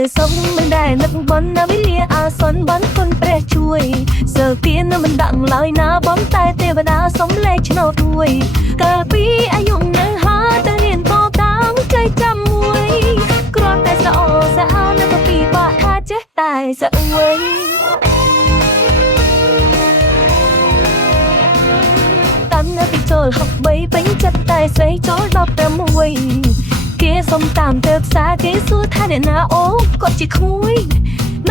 ពេលសុំមិនដែលនឹកបនណាវិលាអាសនបនគុណព្រះជួយសើពីនមិនដាក់ឡើយណាបំតែទេវតាសុំលេខឆ្នោតមួយកាលពីអាយុនៅហាទៅរៀនតតាមใจចាំមួយគ្រាន់តែស្អកស្អាតនៅពីបាក់ថាចេះតែស្អួយតាំងពីចូល63ពេញចិត្តតែស្រីចូល16គេសុំតាមទៅផ្សារគេសួរថាអ្នកណាអូគាត់ជាក្មួយ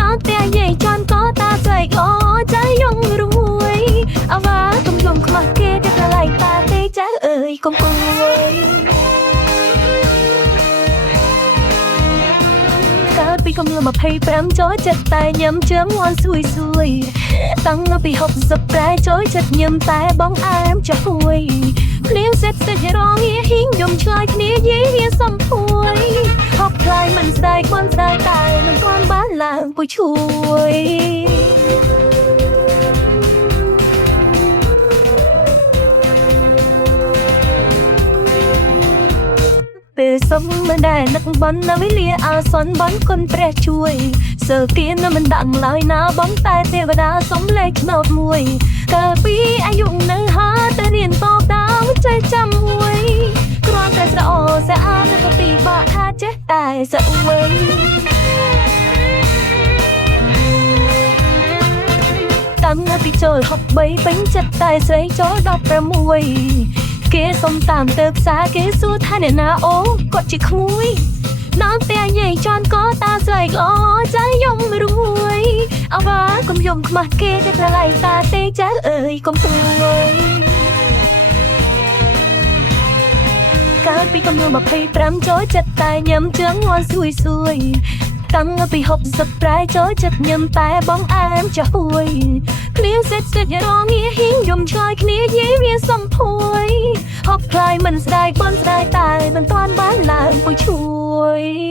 ណោតែយាយចាន់ក៏តាស្រីក៏ใจយងរួយអវ៉ាកុំយំខ្មាស់គេតែកន្លែងតាទេចៅអើយកុំអើយកើតពីកំឡុង25ចូលចិត្តតែញ៉ាំជើងងន់សួយតាំងពី60ប្រែចូលចិត្តញ៉ាំតែបងអែមចាស់ហួយភ្លៀងសេតរងហ៊ីងយំឆ្លើយគ្នាយាយរៀនសំភួយហប់ខ្លាយមិនស្ដាយបនស្ដាយតែមិនទាន់បានឡើងពុយជួយពេលសុំមិនដែលនឹកបនណាវិលាអាសនបនគុណព្រះជួយសើគៀនមិនដាក់ឡើយណាបងតែទេវតាសុំលេខឆ្នោតមួយកាលពីអាយុនៅហាទៅរៀនតតាមใจចាំមួយគ្រាន់តែស្រអស្អាតនៅពីបាក់ថាចេះតែស្អួយតាំងពីចូល63ពេញចិត្តតែស្រីចូល16គេសុំតាមទៅផ្សារគេសួរថាអ្នកណាអូគាត់ជាក្មួយណោតែយាយចាន់ក៏តាស្រីក៏ใจយំរួយអវ៉ាកុំយំខ្មាស់គេតែកន្លែងតាទេចៅអើយកុំព្រួយកើតពីកំឡុង25ចូលចិត្តតែញ៉ាំជើងងន់សួយតាំងពី60ប្រែចូលចិត្តញ៉ាំតែបងអែមចាស់ហួយភ្លៀងសេតរងហ៊ីងយំឆ្លើយគ្នាយាយរៀនសំភួយហប់ខ្លាយមិនស្ដាយបនស្ដាយតែមិនទាន់បានឡើងពុយជួយ